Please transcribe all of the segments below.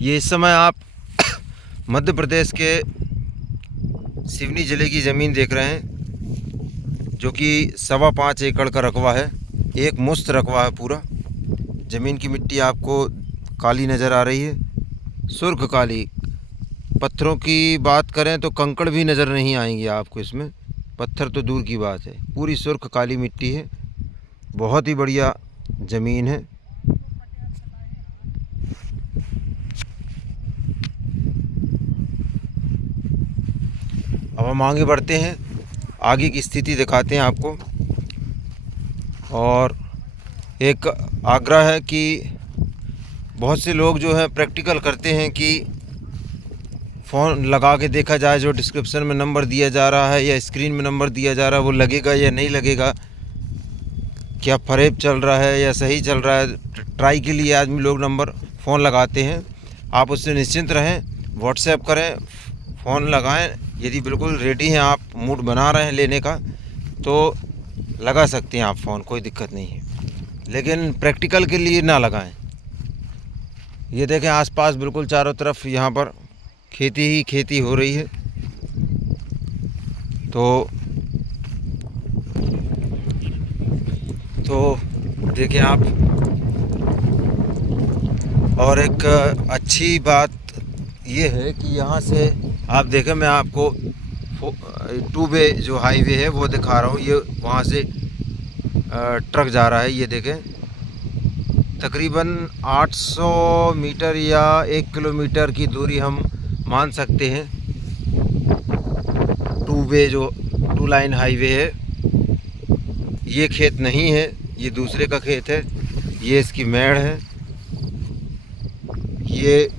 ये इस समय आप मध्य प्रदेश के सिवनी ज़िले की ज़मीन देख रहे हैं, जो कि 5.25 एकड़ का रकबा है। एक मुश्त रकबा है पूरा। ज़मीन की मिट्टी आपको काली नज़र आ रही है, सुर्ख काली। पत्थरों की बात करें तो कंकड़ भी नज़र नहीं आएंगे आपको इसमें, पत्थर तो दूर की बात है। पूरी सुर्ख काली मिट्टी है, बहुत ही बढ़िया ज़मीन है। अब हम आगे बढ़ते हैं, आगे की स्थिति दिखाते हैं आपको। और एक आग्रह है कि बहुत से लोग जो है प्रैक्टिकल करते हैं कि फ़ोन लगा के देखा जाए, जो डिस्क्रिप्शन में नंबर दिया जा रहा है या स्क्रीन में नंबर दिया जा रहा है वो लगेगा या नहीं लगेगा, क्या फरेब चल रहा है या सही चल रहा है। ट्राई के लिए आदमी लोग नंबर फ़ोन लगाते हैं। आप उससे निश्चिंत रहें, व्हाट्सएप करें, फ़ोन लगाएं। यदि बिल्कुल रेडी हैं, आप मूड बना रहे हैं लेने का, तो लगा सकते हैं आप फ़ोन, कोई दिक्कत नहीं है। लेकिन प्रैक्टिकल के लिए ना लगाएं। ये देखें आसपास बिल्कुल चारों तरफ यहाँ पर खेती ही खेती हो रही है। तो देखें आप। और एक अच्छी बात ये है कि यहाँ से आप देखें, मैं आपको 2 वे जो हाईवे है वो दिखा रहा हूँ। ये वहाँ से ट्रक जा रहा है। ये देखें तकरीबन 800 मीटर या 1 किलोमीटर की दूरी हम मान सकते हैं। 2 वे जो 2 लाइन हाईवे है। ये खेत नहीं है, ये दूसरे का खेत है। ये इसकी मेड़ है, ये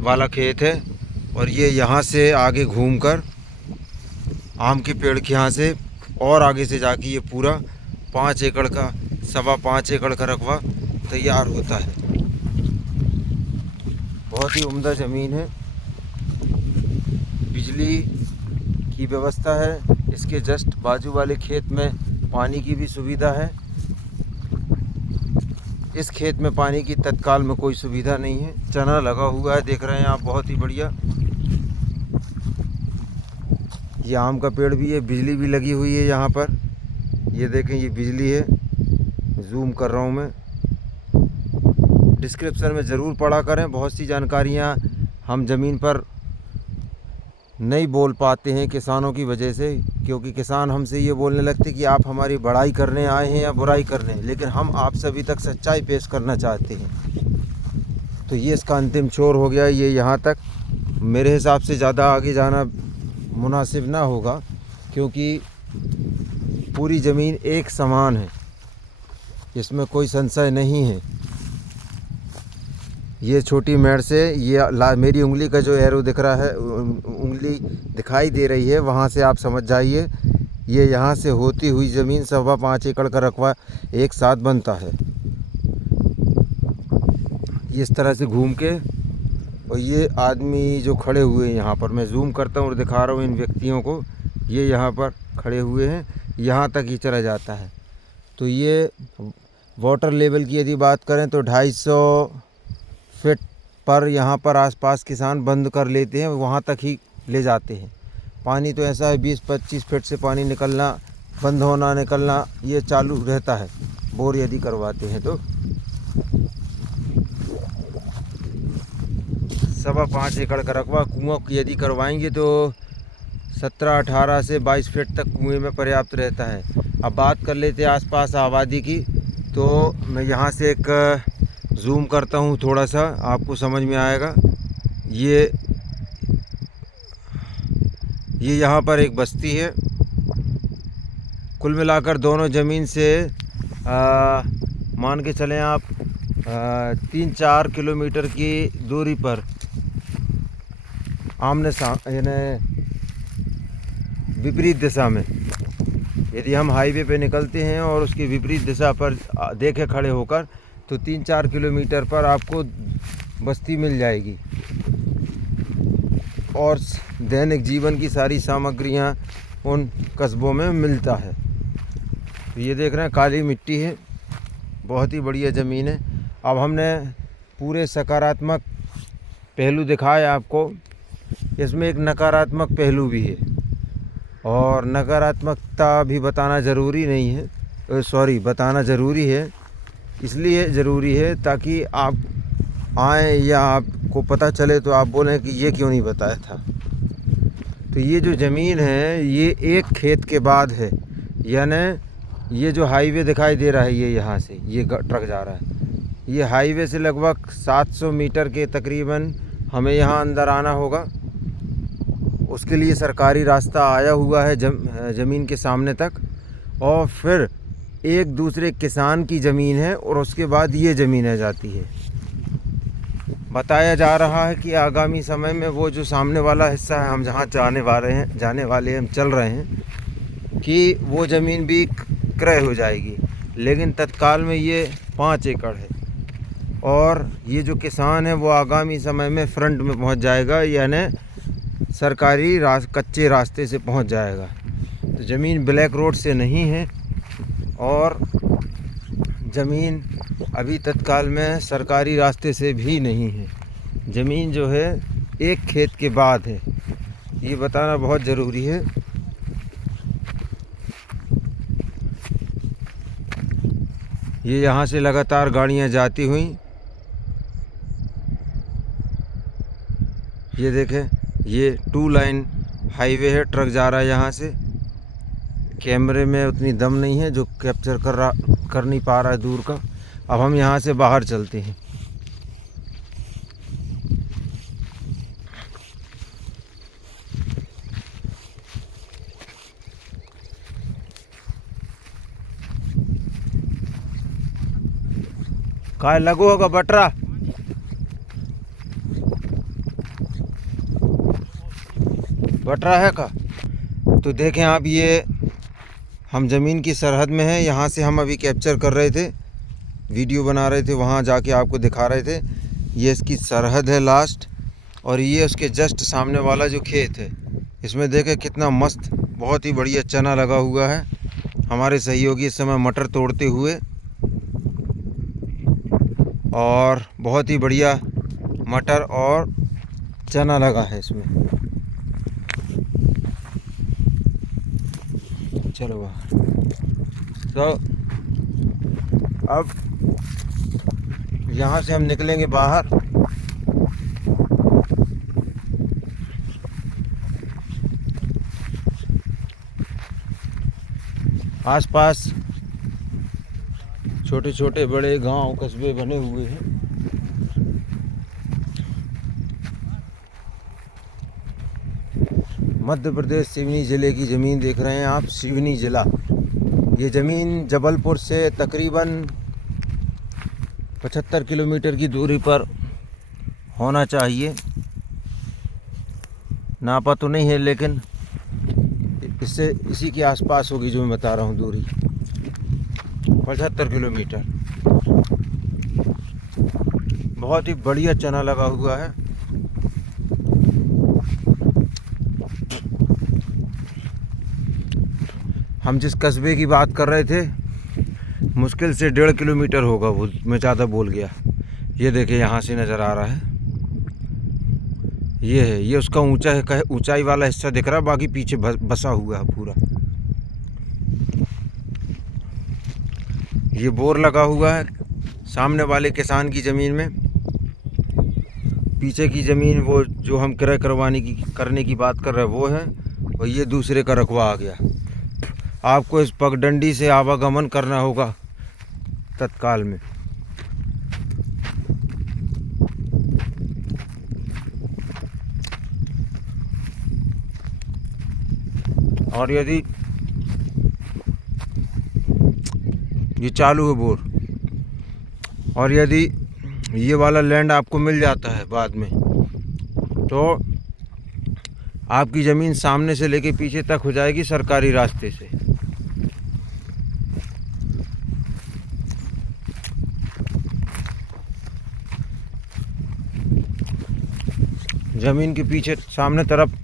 वाला खेत है। और ये यहाँ से आगे घूमकर आम के पेड़ के यहाँ से और आगे से जाके ये पूरा 5 एकड़ का 5.25 एकड़ का रकबा तैयार होता है। बहुत ही उम्दा ज़मीन है। बिजली की व्यवस्था है। इसके जस्ट बाजू वाले खेत में पानी की भी सुविधा है। इस खेत में पानी की तत्काल में कोई सुविधा नहीं है। चना लगा हुआ है, देख रहे हैं आप, बहुत ही बढ़िया। ये आम का पेड़ भी है, बिजली भी लगी हुई है यहाँ पर। ये देखें, ये बिजली है। जूम कर रहा हूँ मैं। डिस्क्रिप्शन में ज़रूर पढ़ा करें। बहुत सी जानकारियाँ हम ज़मीन पर नहीं बोल पाते हैं किसानों की वजह से, क्योंकि किसान हमसे ये बोलने लगते कि आप हमारी बड़ाई करने आए हैं या बुराई करने, लेकिन हम आप सभी तक सच्चाई पेश करना चाहते हैं। तो ये इसका अंतिम छोर हो गया। ये यहाँ तक मेरे हिसाब से ज़्यादा आगे जाना मुनासिब ना होगा, क्योंकि पूरी ज़मीन एक समान है, इसमें कोई संशय नहीं है। ये छोटी मेड़ से ये मेरी उंगली का जो एरो दिख रहा है, उंगली दिखाई दे रही है, वहाँ से आप समझ जाइए ये यहाँ से होती हुई ज़मीन 5.25 एकड़ का रकबा एक साथ बनता है। इस तरह से घूम के, और ये आदमी जो खड़े हुए हैं यहाँ पर, मैं जूम करता हूँ और दिखा रहा हूँ इन व्यक्तियों को। ये यहाँ पर खड़े हुए हैं, यहाँ तक ही चला जाता है। तो ये वाटर लेवल की यदि बात करें तो 250 फीट पर यहाँ पर आसपास किसान बंद कर लेते हैं, वहाँ तक ही ले जाते हैं। पानी तो ऐसा है 20-25 फीट से पानी निकलना, बंद होना, निकलना, ये चालू रहता है, बोर यदि करवाते हैं तो। 5.25 एकड़ का रकबा। कुआँ यदि करवाएंगे तो 17-18 से 22 फीट तक कुएं में पर्याप्त रहता है। अब बात कर लेते हैं आसपास आबादी की, तो मैं यहाँ से एक जूम करता हूँ, थोड़ा सा आपको समझ में आएगा। ये यहाँ पर एक बस्ती है। कुल मिलाकर दोनों ज़मीन से मान के चलें आप 3-4 किलोमीटर की दूरी पर आमने यानी विपरीत दिशा में, यदि हम हाईवे पे निकलते हैं और उसकी विपरीत दिशा पर देखें खड़े होकर, तो 3-4 किलोमीटर पर आपको बस्ती मिल जाएगी। और दैनिक जीवन की सारी सामग्रियां उन कस्बों में मिलता है। तो ये देख रहे हैं काली मिट्टी है, बहुत ही बढ़िया ज़मीन है। अब हमने पूरे सकारात्मक पहलू दिखाए आपको, इसमें एक नकारात्मक पहलू भी है। और नकारात्मकता भी बताना ज़रूरी नहीं है, बताना ज़रूरी है। इसलिए ज़रूरी है ताकि आप आएँ या आपको पता चले तो आप बोलें कि ये क्यों नहीं बताया था। तो ये जो ज़मीन है ये एक खेत के बाद है, यानी ये जो हाईवे दिखाई दे रहा है ये यहाँ से ये ट्रक जा रहा है, ये हाईवे से लगभग 700 मीटर के तकरीबन हमें यहाँ अंदर आना होगा। उसके लिए सरकारी रास्ता आया हुआ है ज़मीन के सामने तक, और फिर एक दूसरे किसान की ज़मीन है और उसके बाद ये ज़मीनें जाती है। बताया जा रहा है कि आगामी समय में वो जो सामने वाला हिस्सा है हम जहाँ जाने वाले हैं हम चल रहे हैं, कि वो ज़मीन भी क्रय हो जाएगी। लेकिन तत्काल में ये 5 एकड़ है और ये जो किसान है वो आगामी समय में फ्रंट में पहुंच जाएगा, यानी सरकारी कच्चे रास्ते से पहुंच जाएगा। तो ज़मीन ब्लैक रोड से नहीं है और ज़मीन अभी तत्काल में सरकारी रास्ते से भी नहीं है। ज़मीन जो है एक खेत के बाद है, ये बताना बहुत ज़रूरी है। ये यहाँ से लगातार गाड़ियाँ जाती हुई, ये देखें ये 2 लाइन हाईवे है, ट्रक जा रहा है यहाँ से। कैमरे में उतनी दम नहीं है जो कैप्चर कर नहीं पा रहा है दूर का। अब हम यहाँ से बाहर चलते हैं। काय लगो होगा बटरा, बटरा है का। तो देखें आप, ये हम ज़मीन की सरहद में हैं। यहाँ से हम अभी कैप्चर कर रहे थे, वीडियो बना रहे थे, वहाँ जाके आपको दिखा रहे थे। ये इसकी सरहद है लास्ट, और ये उसके जस्ट सामने वाला जो खेत है, इसमें देखें कितना मस्त, बहुत ही बढ़िया चना लगा हुआ है। हमारे सहयोगी इस समय मटर तोड़ते हुए, और बहुत ही बढ़िया मटर और चना लगा है इसमें। चलो बाहर। तो अब यहाँ से हम निकलेंगे बाहर। आसपास छोटे छोटे बड़े गांव कस्बे बने हुए हैं। मध्य प्रदेश सिवनी ज़िले की ज़मीन देख रहे हैं आप, सिवनी ज़िला। ये ज़मीन जबलपुर से तकरीबन 75 किलोमीटर की दूरी पर होना चाहिए। नापा तो नहीं है, लेकिन इसी के आसपास होगी जो मैं बता रहा हूँ दूरी, 75 किलोमीटर। बहुत ही बढ़िया चना लगा हुआ है। हम जिस कस्बे की बात कर रहे थे, मुश्किल से 1.5 किलोमीटर होगा, वो मैं ज़्यादा बोल गया। ये देखिए यहाँ से नज़र आ रहा है, ये है, ये उसका ऊंचाई वाला हिस्सा दिख रहा है, बाकी पीछे बसा हुआ है पूरा। ये बोर लगा हुआ है सामने वाले किसान की ज़मीन में। पीछे की ज़मीन वो जो हम क्रय करने की बात कर रहे हैं वो है, और ये दूसरे का रकबा आ गया। आपको इस पगडंडी से आवागमन करना होगा तत्काल में। और यदि ये चालू है बोर, और यदि ये वाला लैंड आपको मिल जाता है बाद में, तो आपकी ज़मीन सामने से लेके पीछे तक हो जाएगी सरकारी रास्ते से। ज़मीन के पीछे सामने तरफ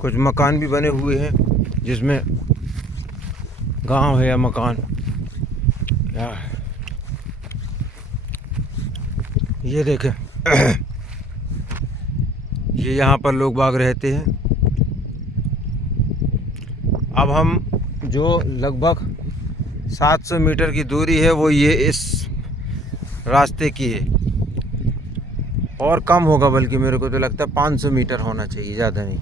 कुछ मकान भी बने हुए हैं, जिसमें गांव है या मकान क्या है। ये देखें, ये यहाँ पर लोग बाग रहते हैं। अब हम जो लगभग 700 मीटर की दूरी है वो ये इस रास्ते की है, और कम होगा, बल्कि मेरे को तो लगता है 500 मीटर होना चाहिए, ज़्यादा नहीं,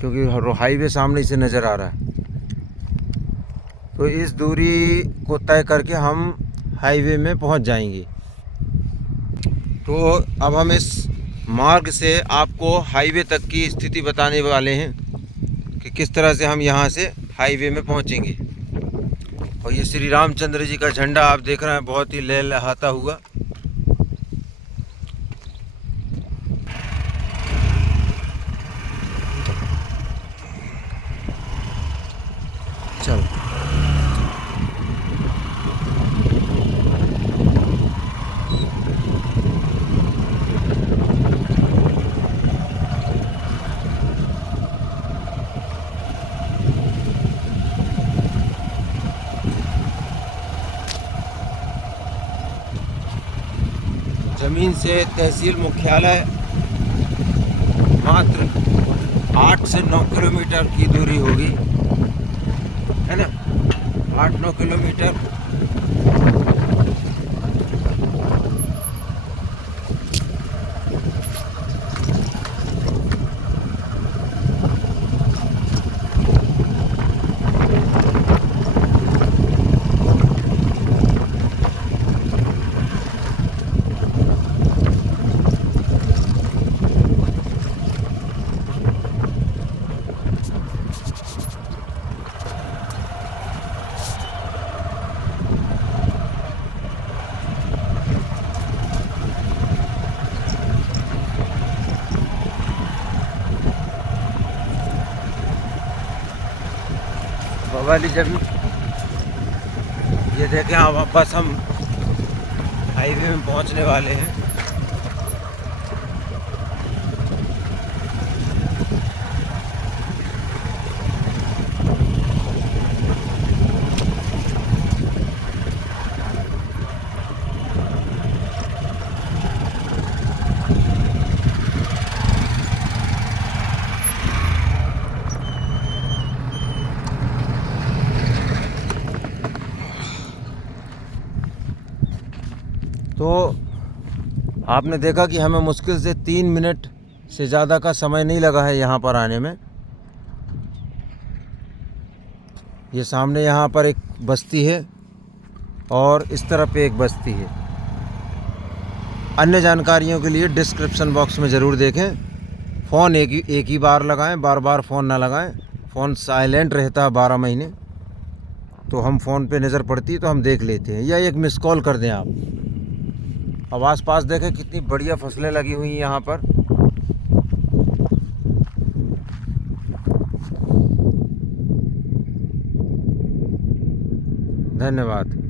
क्योंकि हाईवे सामने से नज़र आ रहा है। तो इस दूरी को तय करके हम हाईवे में पहुंच जाएंगे। तो अब हम इस मार्ग से आपको हाईवे तक की स्थिति बताने वाले हैं कि किस तरह से हम यहां से हाईवे में पहुंचेंगे। और ये श्री रामचंद्र जी का झंडा आप देख रहे हैं, बहुत ही लहलहाता हुआ। चलो, जमीन से तहसील मुख्यालय मात्र 8 से 9 किलोमीटर की दूरी होगी, है ना, 8-9 किलोमीटर। वाली जमीन ये देखें, अब बस हम हाईवे में पहुंचने वाले हैं। तो आपने देखा कि हमें मुश्किल से 3 मिनट से ज़्यादा का समय नहीं लगा है यहाँ पर आने में। ये सामने यहाँ पर एक बस्ती है और इस तरफ एक बस्ती है। अन्य जानकारियों के लिए डिस्क्रिप्शन बॉक्स में ज़रूर देखें। फ़ोन एक ही बार लगाएं, बार बार फ़ोन ना लगाएं। फ़ोन साइलेंट रहता है 12 महीने, तो हम फ़ोन पे नज़र पड़ती है तो हम देख लेते हैं, या एक मिस कॉल कर दें आप। अब आस-पास देखें कितनी बढ़िया फसलें लगी हुई हैं यहाँ पर। धन्यवाद।